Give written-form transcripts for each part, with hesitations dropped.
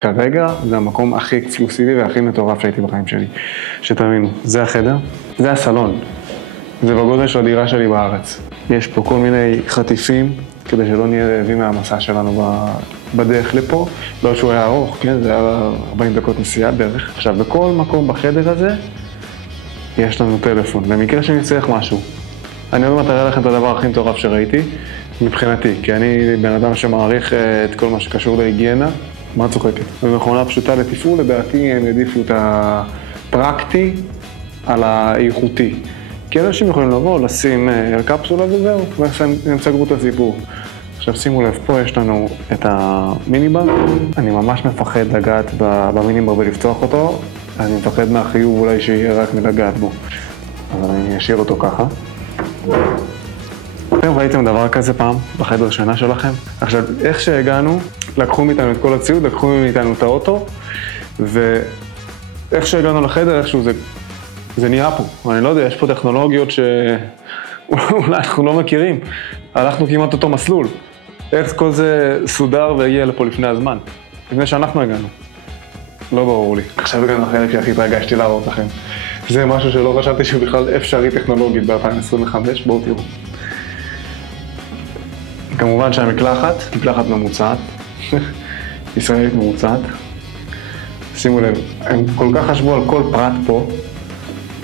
כרגע זה המקום הכי אקסקלוסיבי והכי מטורף שהייתי בחיים שלי. שתבינו, זה החדר, זה הסלון. זה בגודל של הדירה שלי בארץ. יש פה כל מיני חטיפים, כדי שלא נהיה רעבים מהמסע שלנו בדרך לפה. לא שהוא היה ארוך, כן? זה היה 40 דקות נסיעה בערך. עכשיו, בכל מקום בחדר הזה, יש לנו טלפון. במקרה שאני צריך משהו. אני עוד מעט אראה לכם את הדבר הכי מטורף שראיתי, מבחינתי, כי אני בן אדם שמעריך את כל מה שקשור להיגיינה. מה צוחקת? זו מכונה פשוטה לתפעול, לדעתי הם העדיפו את הפרקטי על האיכותי. כי אנשים יכולים לבוא, לשים קפסולה וזהו, והם סגרו את הסיפור. עכשיו שימו לב, פה יש לנו את המיניבר. אני ממש מפחד לגעת במיניבר ולפתוח אותו. אני מפחד מהחיוב אולי שיהיה רק מלגעת בו. אז אני אשאיר אותו ככה. אתם ראיתם דבר כזה פעם בחדר שינה שלכם? עכשיו, איך שהגענו, לקחו מאיתנו את כל הציוד, לקחו מאיתנו את האוטו, ואיך שהגענו לחדר, איכשהו זה נהיה פה. אני לא יודע, יש פה טכנולוגיות שאולי אנחנו לא מכירים. הלכנו כמעט אותו מסלול. איך כל זה סודר והגיע לפה לפני הזמן? לפני שאנחנו הגענו. לא ברור לי. עכשיו הגענו לחלק שהכי התרגשתי להראות לכם. זה משהו שלא חשבתי שבכלל אפשרי טכנולוגית ב-2025, בואו תראו. כמובן שהמקלחת, מקלחת ממוצעת, ישראלית ממוצעת. שימו לב, הם כל כך חשבו על כל פרט פה.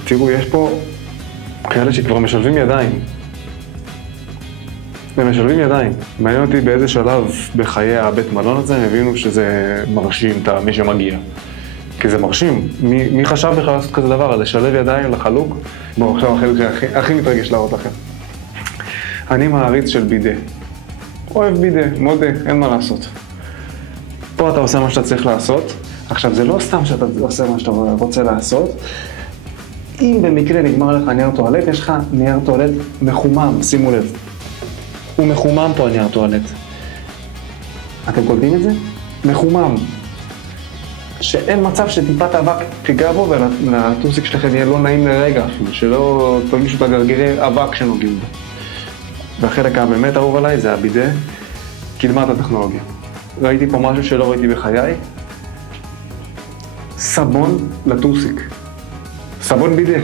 תראו, יש פה כאלה שכבר משלבים ידיים. הם משלבים ידיים. מעניין אותי באיזה שלב בחיי הבית מלון הזה, הם הבינו שזה מרשים את מי שמגיע. כי זה מרשים. מי חשב בכלל לעשות כזה דבר? לשלב ידיים לחלוק? בואו, עכשיו החלק שהכי מתרגש להראות לכם. אני מעריץ של בידה. אוהב בידה, מודה, אין מה לעשות. פה אתה עושה מה שאתה צריך לעשות. עכשיו, זה לא סתם שאתה עושה מה שאתה רוצה לעשות. אם במקרה נגמר לך נייר טואלט, יש לך נייר טואלט מחומם, שימו לב. הוא מחומם פה הנייר טואלט. אתם קולטים את זה? מחומם. שאין מצב שטיפת אבק תיגע בו ולטוסיק שלכם יהיה לא נעים לרגע אפילו, שלא תרגישו את הגרגירי אבק שנוגעים בו. והחלק הבאמת אהוב עליי זה הבידה, קדמת הטכנולוגיה. ראיתי פה משהו שלא ראיתי בחיי. סבון לטוסיק. סבון בידה.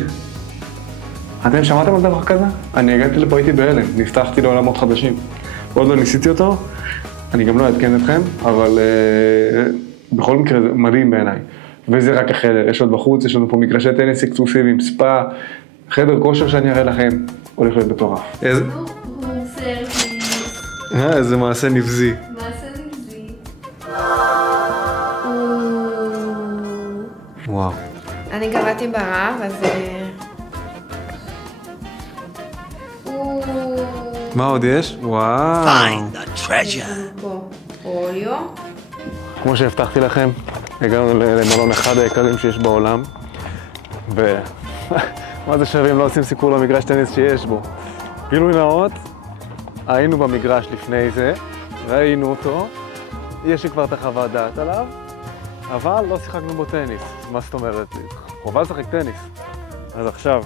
אתם שמעתם על דבר כזה? אני הגעתי לפה, הייתי בהלם, נפתחתי לעולמות חדשים. עוד לא ניסיתי אותו, אני גם לא אעדכן אתכם, אבל בכל מקרה זה מדהים בעיניי. וזה רק החדר, יש עוד בחוץ, יש לנו פה מגרשי טניס אקסקלוסיביים, ספא, חדר כושר שאני אראה לכם, הולך להיות מטורף. איזה מעשה נבזי. מעשה נבזי. וואו. אני גרעתי ברעב, אז... מה עוד יש? וואו. Find the treasure. פה אוליו. כמו שהבטחתי לכם, הגענו למלון אחד היקרים שיש בעולם. מה זה שווה אם לא עושים סיפור למגרש טניס שיש בו? גילוי נאות, היינו במגרש לפני זה, ראינו אותו, יש לי כבר את החוות דעת עליו, אבל לא שיחקנו בו טניס. מה זאת אומרת? חובה לשחק טניס. אז עכשיו,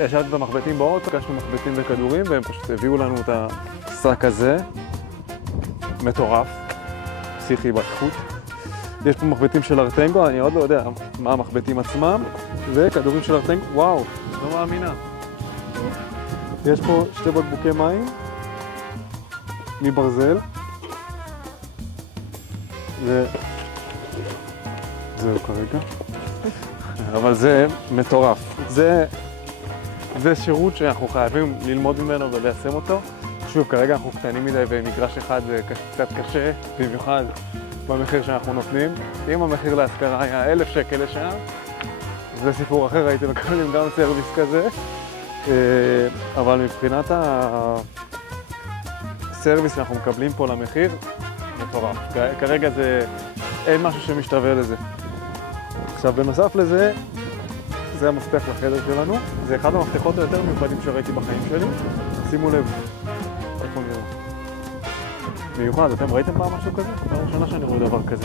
ישבתי במחבטים באוטו, קשנו מחבטים וכדורים, והם פשוט הביאו לנו את השק הזה, מטורף, פסיכי בתחות. יש פה מחבטים של ארטנגו, אני עוד לא יודע מה המחבטים עצמם, וכדורים של ארטנגו, וואו, לא מאמינה. יש פה 2 בקבוקי מים מברזל, וזהו כרגע, אבל זה מטורף. זה שירות שאנחנו חייבים ללמוד ממנו וליישם אותו. שוב, כרגע אנחנו קטנים מדי ומגרש אחד זה קצת קשה, במיוחד במחיר שאנחנו נותנים. אם המחיר להשכרה היה 1,000 שקל לשעה, זה סיפור אחר, הייתם מקבלים גם סרוויס כזה. אבל מבחינת הסרוויס שאנחנו מקבלים פה למחיר, מטורף. כרגע אין משהו שמשתווה לזה. עכשיו, בנוסף לזה, זה המפתח לחדר שלנו. זה אחד המפתחות היותר מיוחדים שראיתי בחיים שלי. שימו לב. איפה נראה? מיוחד, אתם ראיתם פעם משהו כזה? פעם ראשונה שאני רואה דבר כזה.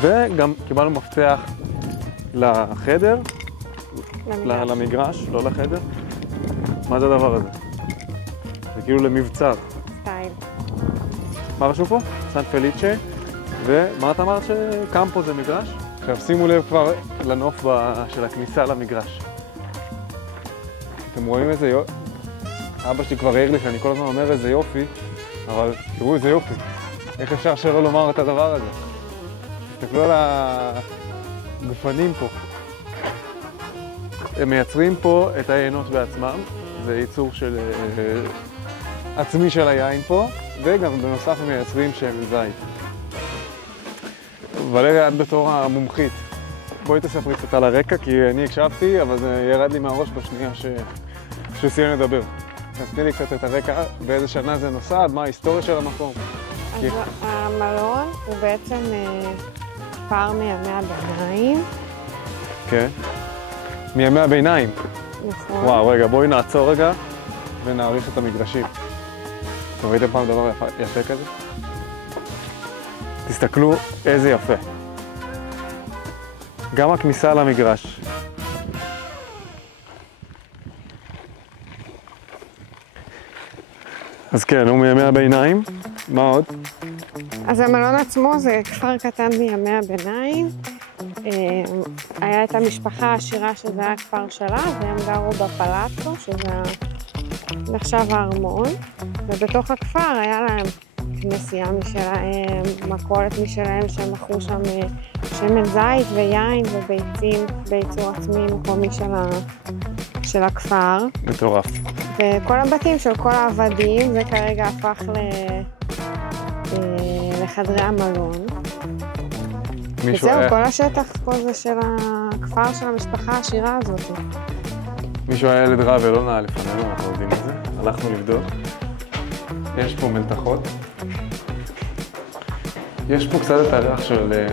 וגם קיבלנו מפתח לחדר, למגרש, לא לחדר. מה זה הדבר הזה? זה כאילו למבצר. סטייל. מה רשום פה? סן פליצ'ה, ומה את אמרת שקם פה זה מגרש? עכשיו שימו לב כבר לנוף של הכניסה למגרש. אתם רואים איזה יופי? אבא שלי כבר העיר לי שאני כל הזמן אומר איזה יופי, אבל תראו איזה יופי. איך אפשר שלא לומר את הדבר הזה? תסתכלו על הגפנים פה. הם מייצרים פה את היינות בעצמם, זה ייצור של עצמי של היין פה, וגם בנוסף הם מייצרים שמן זית. ולריה, את בתור המומחית, בואי תספרי קצת על הרקע, כי אני הקשבתי, אבל זה ירד לי מהראש בשנייה שסיים לדבר. אז תני לי קצת את הרקע, באיזה שנה זה נוסד, מה ההיסטוריה של המקום. אז המלון הוא בעצם כפר מימי הביניים. כן. מימי הביניים. נכון. וואו, רגע, בואי נעצור רגע ונעריך את המגרשים. אתם ראיתם פעם דבר יפה כזה? תסתכלו איזה יפה. גם הכניסה למגרש. אז כן, הוא מימי הביניים. מה עוד? אז המלון עצמו זה כפר קטן מימי הביניים. היה את המשפחה העשירה שזה היה הכפר שלה, והם גרו בפלאטו, שזה נחשב הארמון. ובתוך הכפר היה להם כנסייה משלהם, מכולת משלהם, שהם מכרו שם שמן זית ויין וביצים בייצור עצמי מקומי של הכפר. מטורף. וכל הבתים של כל העבדים, זה כרגע הפך לחדרי המלון. וזהו, כל השטח פה זה של הכפר של המשפחה העשירה הזאת. מישהו היה ילד רע ולא נעה לפנינו, אנחנו יודעים את זה. הלכנו לבדוק. יש פה מלתחות. יש פה קצת את הריח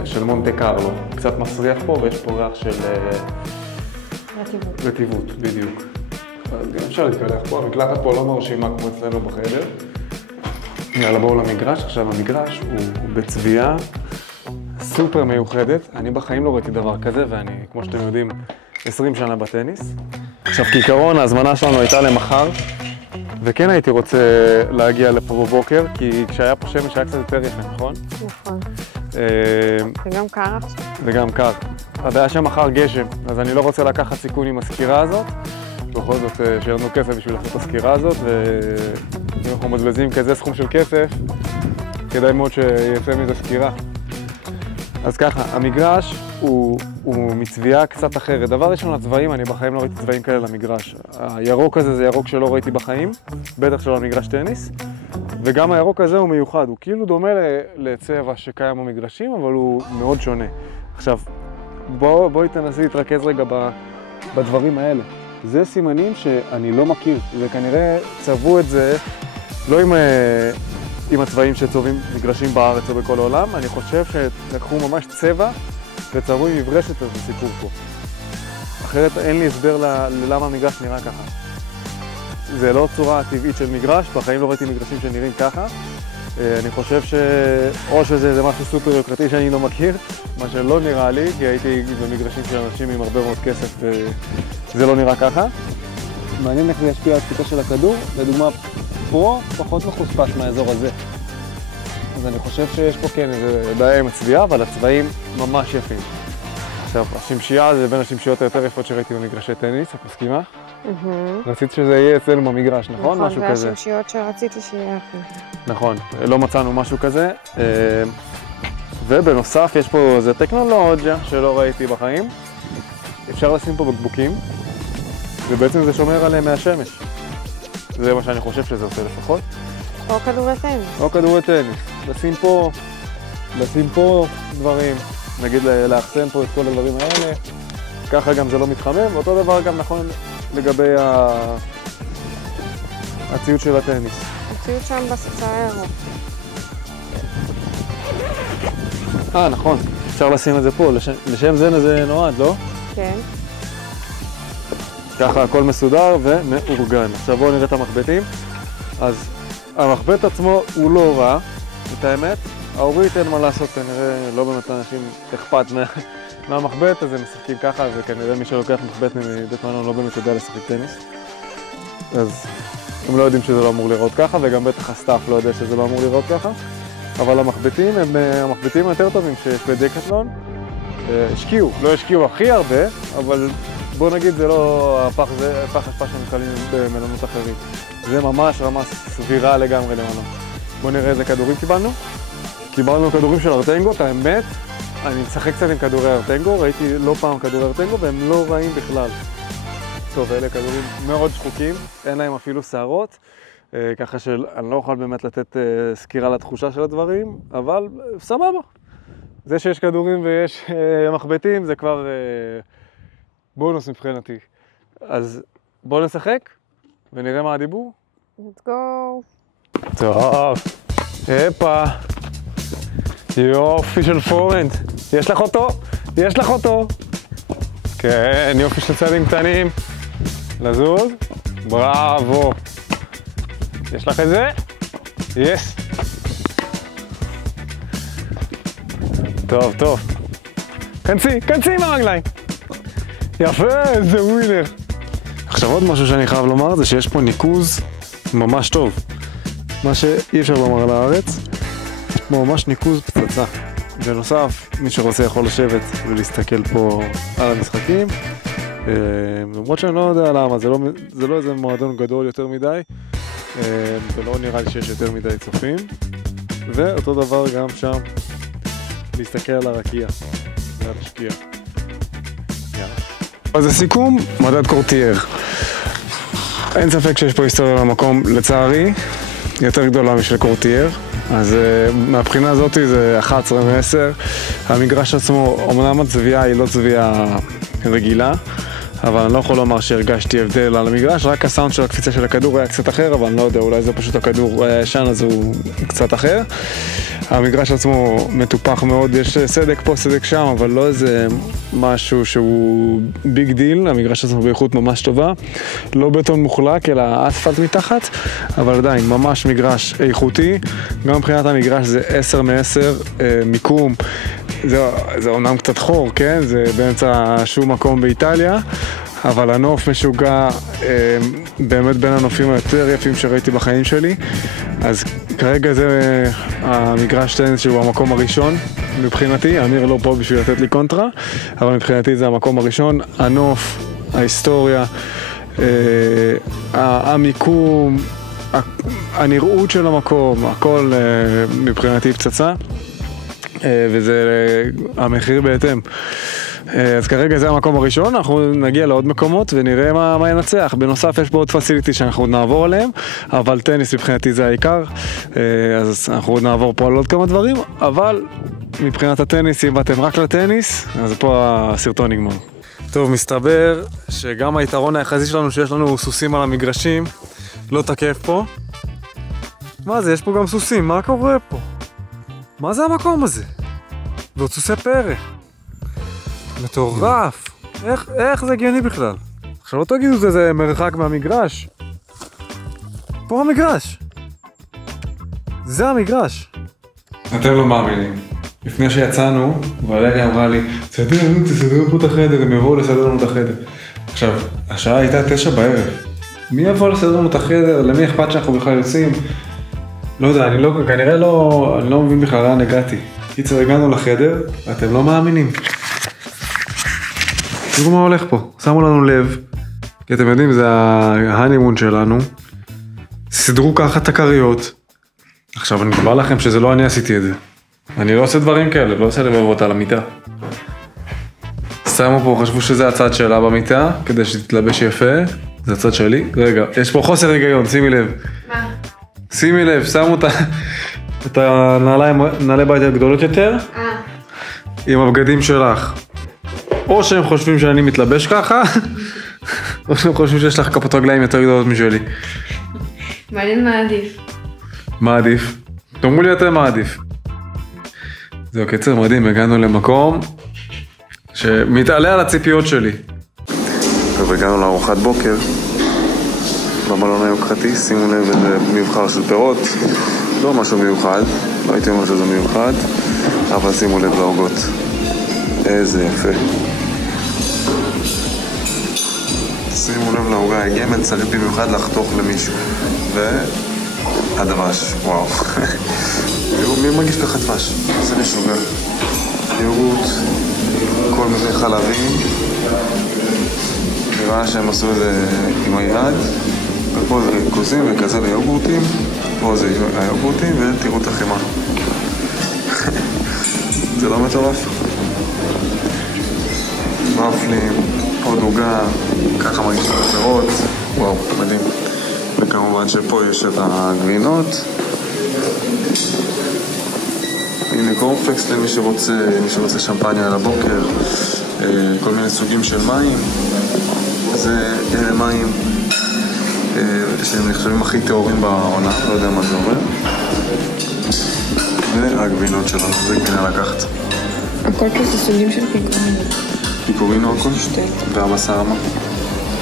של מונטה קרלו. קצת מסריח פה ויש פה ריח של רטיבות, בדיוק. אז גם אפשר להתקלח פה, המקלחת פה לא מרשימה כמו אצלנו בחדר. יאללה, בואו למגרש. עכשיו המגרש הוא בצביעה סופר מיוחדת. אני בחיים לא ראיתי דבר כזה, ואני, כמו שאתם יודעים, 20 שנה בטניס. עכשיו, כעיקרון, ההזמנה שלנו הייתה למחר, וכן הייתי רוצה להגיע לפה בבוקר, כי כשהיה פה שמש היה קצת יותר יפה, נכון? נכון. וגם קר עכשיו. וגם קר. אז היה שם מחר גשם, אז אני לא רוצה לקחת סיכון עם הסקירה הזאת. בכל זאת, שיהיה לנו כסף בשביל לעשות את הסקירה הזאת, ואם אנחנו מבזבזים כזה סכום של כסף, כדאי מאוד שיצא מזה סקירה. אז ככה, המגרש הוא מצביעה קצת אחרת. דבר ראשון, הצבעים, אני בחיים לא ראיתי צבעים כאלה למגרש. הירוק הזה זה ירוק שלא ראיתי בחיים, בטח שלא למגרש טניס, וגם הירוק הזה הוא מיוחד. הוא כאילו דומה לצבע שקיים במגרשים, אבל הוא מאוד שונה. עכשיו, בואי תנסי להתרכז רגע בדברים האלה. זה סימנים שאני לא מכיר, וכנראה צבעו את זה לא עם הצבעים שצובעים מגרשים בארץ או בכל העולם. אני חושב שלקחו ממש צבע וצבעו עם מברשת, אז זה סיפור פה. אחרת אין לי הסבר ללמה המגרש נראה ככה. זה לא צורה טבעית של מגרש, בחיים לא ראיתי מגרשים שנראים ככה. אני חושב או שזה משהו סופר יוקרתי שאני לא מכיר, מה שלא נראה לי, כי הייתי במגרשים של אנשים עם הרבה מאוד כסף וזה לא נראה ככה. מעניין איך זה ישפיע על התפיסה של הכדור, לדוגמה פה פחות מחוספס מהאזור הזה. אז אני חושב שיש פה כן איזה בעיה עם הצביעה, אבל הצבעים ממש יפים. עכשיו, השמשייה זה בין השמשיות היותר יפות שראיתי במגרשי טניס, את מסכימה? רצית שזה יהיה אצלנו במגרש, נכון? משהו כזה. נכון, זה השמשיות שרציתי שיהיה אחרי. נכון, לא מצאנו משהו כזה. ובנוסף יש פה איזה טכנולוגיה שלא ראיתי בחיים. אפשר לשים פה בקבוקים, ובעצם זה שומר עליהם מהשמש. זה מה שאני חושב שזה עושה לפחות. או כדורי טניס. או כדורי טניס. לשים פה דברים, נגיד לאחסן פה את כל הדברים האלה. ככה גם זה לא מתחמם, ואותו דבר גם נכון לגבי הציוד של הטניס. הציוד שם בספסל הירוק. נכון, אפשר לשים את זה פה, לשם זה נועד, לא? כן. ככה הכל מסודר ומאורגן. עכשיו בואו נראה את המחבטים. אז המחבט עצמו הוא לא רע, את האמת. ההורית אין מה לעשות, כנראה לא באמת אנשים אכפת מהמחבט, אז הם משחקים ככה, וכנראה מי שלוקח מחבט מבית מלון לא באמת יודע לשחק טניס. אז הם לא יודעים שזה לא אמור לראות ככה, וגם בטח הסטאפ לא יודע שזה לא אמור לראות ככה. אבל המחבטים יותר טובים שיש בדקטלון. השקיעו, לא השקיעו הכי הרבה, אבל בוא נגיד זה לא הפח אשפה שמקלים במלונות אחרים. זה ממש רמה סבירה לגמרי למלון. בוא נראה איזה כדורים קיבלנו. קיבלנו כדורים של ארטנגו, את האמת, אני משחק קצת עם כדורי ארטנגו, ראיתי לא פעם כדורי ארטנגו והם לא רעים בכלל. טוב, אלה כדורים מאוד שחוקים, אין להם אפילו שערות, ככה שאני לא יכול באמת לתת סקירה לתחושה של הדברים, אבל סבבה. זה שיש כדורים ויש מחבטים זה כבר בונוס מבחינתי. אז בואו נשחק ונראה מה הדיבור. Let's go. טוב, הפה. יופי של פורנט. יש לך אותו? יש לך אותו. כן, יופי של צעדים קטנים. לזוז. בראבו. יש לך את זה? יס. טוב, טוב. כנסי עם הרגליים. יפה, איזה ווינר. עכשיו עוד משהו שאני חייב לומר זה שיש פה ניקוז ממש טוב. מה שאי אפשר לומר לארץ. יש פה ממש ניקוז פצצה. בנוסף, מי שרוצה יכול לשבת ולהסתכל פה על המשחקים. למרות שאני לא יודע למה, זה לא איזה מועדון גדול יותר מדי. ולא נראה לי שיש יותר מדי צופים. ואותו דבר גם שם. להסתכל על הרקיע ועל השקיע. יאללה. אז הסיכום, מדד קורטייר. אין ספק שיש פה היסטוריה למקום, לצערי, יותר גדולה משל קורטייר. אז מהבחינה הזאת זה 11 מ-10. המגרש עצמו, אמנם הצביעה היא לא צביעה רגילה, אבל אני לא יכול לומר שהרגשתי הבדל על המגרש, רק הסאונד של הקפיצה של הכדור היה קצת אחר, אבל אני לא יודע, אולי זה פשוט הכדור הישן, אז הוא קצת אחר. המגרש עצמו מטופח מאוד, יש סדק פה, סדק שם, אבל לא איזה משהו שהוא ביג דיל. המגרש עצמו באיכות ממש טובה, לא בטון מוחלק, אלא אספלט מתחת, אבל עדיין ממש מגרש איכותי. גם מבחינת המגרש זה 10 מ-10, מיקום. זה אומנם קצת חור, כן? זה באמצע שום מקום באיטליה, אבל הנוף משוגע, באמת בין הנופים היותר יפים שראיתי בחיים שלי. אז כרגע זה המגרש טניס שהוא המקום הראשון מבחינתי. אמיר לא פה בשביל לתת לי קונטרה, אבל מבחינתי זה המקום הראשון. הנוף, ההיסטוריה, המיקום, הנראות של המקום, הכל מבחינתי פצצה. וזה המחיר בהתאם. אז כרגע זה המקום הראשון, אנחנו נגיע לעוד מקומות ונראה מה ינצח. בנוסף יש פה עוד פסיליטי שאנחנו נעבור עליהם, אבל טניס מבחינתי זה העיקר, אז אנחנו עוד נעבור פה על עוד כמה דברים, אבל מבחינת הטניס, אם באתם רק לטניס, אז פה הסרטון נגמר. טוב, מסתבר שגם היתרון היחסי שלנו שיש לנו סוסים על המגרשים לא תקף פה. מה זה? יש פה גם סוסים, מה קורה פה? מה זה המקום הזה? ועוד סוסי פרא. מטורף. איך זה הגיוני בכלל? עכשיו לא תגידו זה מרחק מהמגרש. פה המגרש. זה המגרש. אתם לא מאמינים. לפני שיצאנו, ולריה אמרה לי, תסדרו פה את החדר, הם יבואו לסדר לנו את החדר. עכשיו, השעה הייתה 9 בערב. מי יבוא לסדר לנו את החדר? למי אכפת שאנחנו בכלל יוצאים? לא יודע, כנראה לא מבין בכלל לאן הגעתי. קיצר, הגענו לחדר, ואתם לא מאמינים. תראו מה הולך פה, שמו לנו לב, כי אתם יודעים, זה ההנימון שלנו. סידרו ככה את הכריות. עכשיו, אני כבר לכם שזה לא אני עשיתי את זה. אני לא עושה דברים כאלה, לא עושה לבבות על המיטה. שמו פה, חשבו שזה הצד שלה במיטה, כדי שתתלבש יפה. זה הצד שלי. רגע, יש פה חוסר היגיון, שימי לב. מה? שימי לב, שמו את הנעלי בית הגדולות יותר, עם הבגדים שלך. או שהם חושבים שאני מתלבש ככה, או שהם חושבים שיש לך כפות רגליים יותר גדולות משלי. מעניין מה עדיף. מה עדיף? תאמרו לי אתם מה עדיף. זהו, קיצר מדהים, הגענו למקום שמתעלה על הציפיות שלי. טוב, הגענו לארוחת בוקר. במלון היוקרתי, שימו לב איזה מבחר של פירות, לא משהו מיוחד, לא הייתי אומר שזה מיוחד, אבל שימו לב לעוגות. איזה יפה. שימו לב לעוגה, הגמן צריך במיוחד לחתוך למישהו. והדבש, וואו. מי מרגיש ככה דבש? זה משוגע. יוגורט, כל מיני חלבים. נראה שהם עשו את זה עם היד. ופה זה כוסים וכזה ליוגורטים. פה זה היוגורטים ותראו את החימה. זה לא מטורף? ופלים, עוד עוגה, ככה מרגיש את הפירות. וואו, מדהים. וכמובן שפה יש את הגבינות. הנה קורנפלקס למי שרוצה שמפניה על הבוקר. כל מיני סוגים של מים. אלה מים שהם נחשבים הכי טהורים בעונה, לא יודע מה זה אומר. והגבינות שלנו, זה גבינה לקחת. הכל פה זה סוגים של פיקורינו. פיקורינו הכל? שתי. והבשר מה?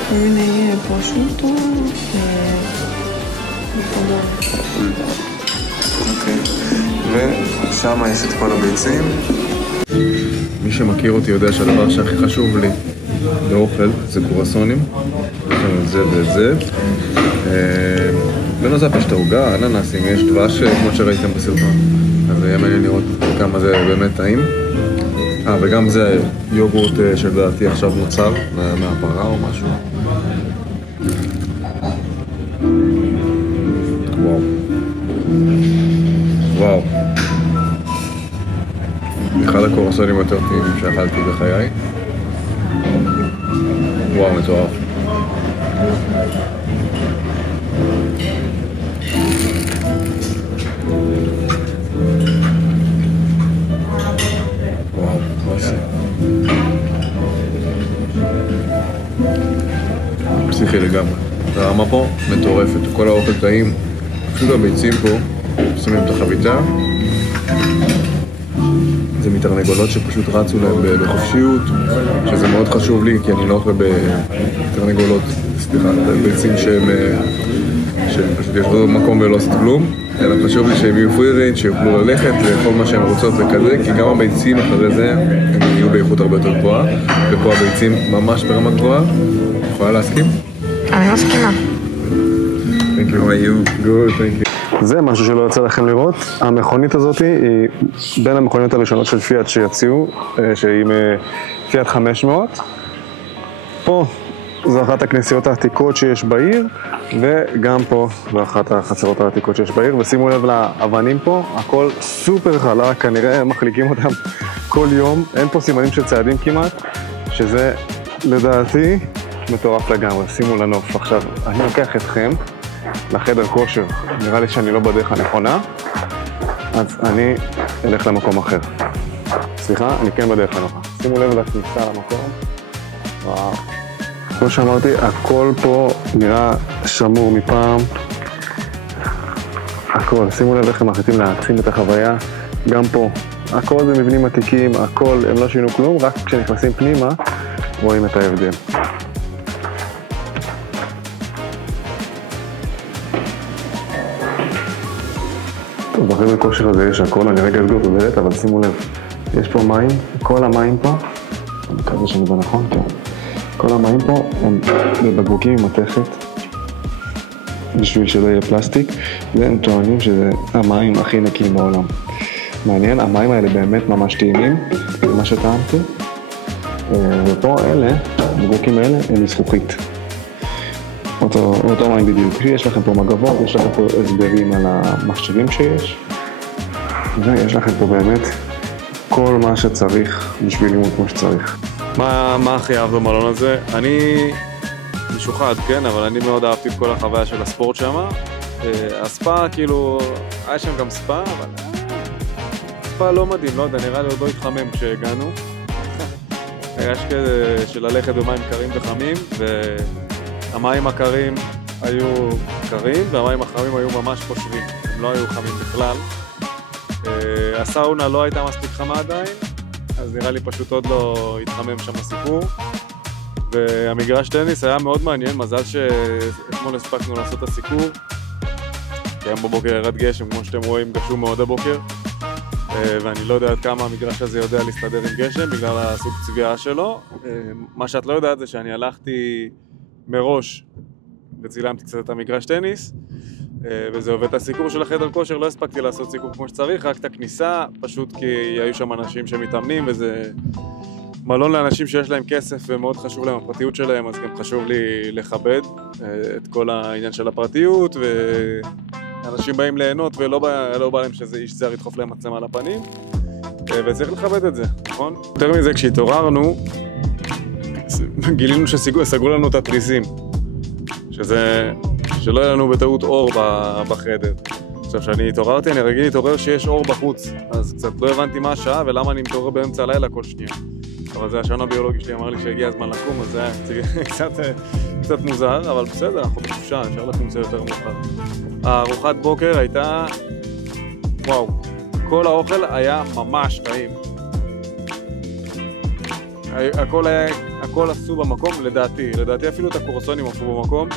כל מיני פרושנטו ופודור. אוקיי. ושם יש את כל הביצים. מי שמכיר אותי יודע שהדבר שהכי חשוב לי באוכל זה קורסונים. יש לנו את זה ואת זה. בנוסף יש את העוגה, אננסים, יש דבש כמו שראיתם בסרטון. אז יהיה מעניין לראות כמה זה באמת טעים. וגם זה יוגורט שלדעתי עכשיו נוצר מהפרה או משהו. וואו. אחד הקורסונים יותר טובים שאכלתי בחיי. וואו, מטורף. וואו, מה זה? פסיכי לגמרי. הרמה פה מטורפת, כל האוכל טעים. פשוט הביצים פה, שמים את החביתה. זה מתרנגולות שפשוט רצו להם בחופשיות, שזה מאוד חשוב לי, כי אני לא אוכל בתרנגולות, סליחה, ביצים שהם פשוט ישבו במקום ולא עושים כלום, אלא חשוב לי שהם יהיו פרי ריינג', שיוכלו ללכת לכל מה שהם רוצות וכזה, כי גם הביצים אחרי זה הם יהיו באיכות הרבה יותר גבוהה, ופה הביצים ממש ברמה גבוהה. יכולה להסכים? אני מסכימה. Thank you. How are you? Good, thank you. זה משהו שלא יצא לכם לראות. המכונית הזאת היא בין המכוניות הראשונות של פיאט שיציעו, שהיא פיאט 500. פה זו אחת הכנסיות העתיקות שיש בעיר, וגם פה זו אחת החצרות העתיקות שיש בעיר. ושימו לב לאבנים פה, הכל סופר חלק, כנראה הם מחליקים אותם כל יום. אין פה סימנים של צעדים כמעט, שזה לדעתי מטורף לגמרי. שימו לנוף. עכשיו, אני לוקח אתכם לחדר כושר, נראה לי שאני לא בדרך הנכונה, אז אני אלך למקום אחר. סליחה, אני כן בדרך הנכונה. שימו לב לכניסה למקום. וואו. כמו שאמרתי, הכל פה נראה שמור מפעם. הכל, שימו לב איך הם מחליטים להעצים את החוויה. גם פה, הכל זה מבנים עתיקים, הכל, הם לא שינו כלום, רק כשנכנסים פנימה, רואים את ההבדל. טוב, בחדר הכושר הזה יש הכל, אני רגע אסגור את הדלת, אבל שימו לב, יש פה מים, כל המים פה, אני מקווה שאני בנכון, כן. כל המים פה הם בבקבוקים עם מתכת, בשביל שלא יהיה פלסטיק, והם טוענים שזה המים הכי נקיים בעולם. מעניין, המים האלה באמת ממש טעימים, זה מה שטעמתי, ופה אלה, הבקבוקים האלה, הם מזכוכית. אותו מים בדיוק. יש לכם פה מגבות, יש לכם פה הסברים על המחשבים שיש, ויש לכם פה באמת כל מה שצריך בשביל לימוד כמו שצריך. מה הכי אהב במלון הזה? אני משוחד, כן, אבל אני מאוד אהבתי את כל החוויה של הספורט שם. הספה, כאילו, היה שם גם ספה, אבל ספה לא מדהים, לא יודע, נראה לי עוד לא התחמם כשהגענו. יש כזה של ללכת במים קרים וחמים, והמים הקרים היו קרים, והמים החמים היו ממש פושבים, הם לא היו חמים בכלל. הסאונה לא הייתה מספיק חמה עדיין, אז נראה לי פשוט עוד לא התחמם שם הסיפור. והמגרש טניס היה מאוד מעניין, מזל שאתמול הספקנו לעשות את הסיקור. כי היום בבוקר ירד גשם, כמו שאתם רואים, גשום מאוד הבוקר. ואני לא יודע עד כמה המגרש הזה יודע להסתדר עם גשם, בגלל הסוג צביעה שלו. מה שאת לא יודעת זה שאני הלכתי מראש וצילמתי קצת את המגרש טניס. וזה עובד. את הסיכור של החדר כושר לא הספקתי לעשות סיכור כמו שצריך, רק את הכניסה, פשוט כי היו שם אנשים שמתאמנים, וזה מלון לאנשים שיש להם כסף ומאוד חשוב להם הפרטיות שלהם, אז גם חשוב לי לכבד את כל העניין של הפרטיות, ואנשים באים ליהנות ולא בא להם שזה איש זר ידחוף להם מצלמה על הפנים, וצריך לכבד את זה, נכון? יותר מזה, כשהתעוררנו, גילינו שסגרו לנו את התריסים, שלא היה לנו בטעות אור בחדר. עכשיו, כשאני התעוררתי, אני רגיל להתעורר שיש אור בחוץ, אז קצת לא הבנתי מה השעה ולמה אני מתעורר באמצע הלילה כל שנייה. אבל זה השעון הביולוגי שלי אמר לי שהגיע הזמן לקום, אז זה היה קצת מוזר, אבל בסדר, אנחנו בחופשה, אפשר לקום קצת יותר מאוחר. הארוחת בוקר הייתה, וואו, כל האוכל היה ממש טעים. הכל עשו במקום, לדעתי אפילו את הקורסונים עשו במקום.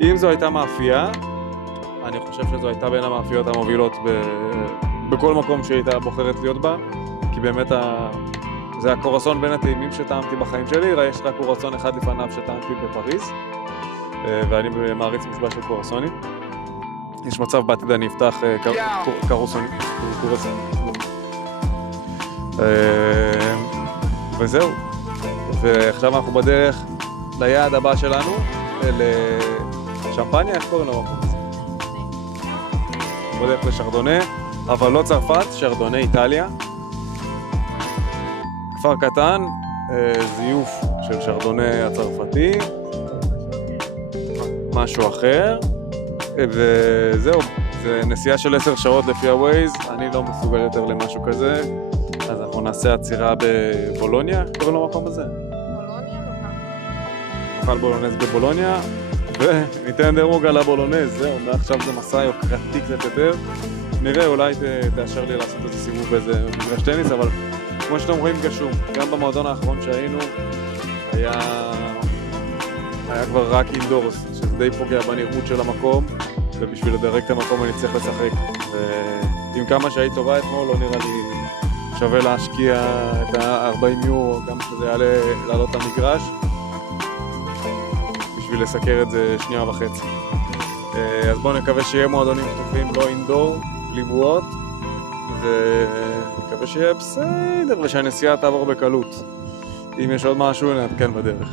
אם זו הייתה מאפייה, אני חושב שזו הייתה בין המאפיות המובילות בכל מקום שהייתה בוחרת להיות בה, כי באמת זה הקורסון בין הטעימים שטעמתי בחיים שלי, יש רק קורסון אחד לפניו שטעמתי בפריז, ואני מעריץ מושבע של קורסונים. יש מצב בעתיד אני אפתח קורסונים. וזהו. ועכשיו אנחנו בדרך ליעד הבא שלנו, לשמפניה, איך קוראים למקום הזה? בדרך לשרדונה, אבל לא צרפת, שרדונה איטליה. כפר קטן, זיוף של שרדונה הצרפתי, משהו אחר, וזהו, זה נסיעה של 10 שעות לפי הווייז, אני לא מסוגל יותר למשהו כזה, אז אנחנו נעשה עצירה בבולוניה, קוראים למקום הזה? בולוניה לא נאכל בולונז בבולוניה, וניתן דירוג על הבולונז, זהו, מעכשיו זה מסע יוקרתי קצת יותר, נראה, אולי תאשר לי לעשות איזה סיבוב באיזה מגרש טניס, אבל כמו שאתם רואים גשום, גם במועדון האחרון שהיינו, היה כבר רק אינדורס, שזה די פוגע בנראות של המקום, ובשביל לדרג את המקום אני צריך לשחק. ועם כמה שהיית טובה אתמול, לא נראה לי שווה להשקיע את ה-40 יורו, גם שזה יעלה לעלות למגרש, בשביל לסקר את זה 2.5 שעות. אז בואו נקווה שיהיה מועדונים פתוחים, לא אינדור, בלי בועות, ונקווה שיהיה בסדר ושהנסיעה תעבור בקלות. אם יש עוד משהו, נעדכן בדרך.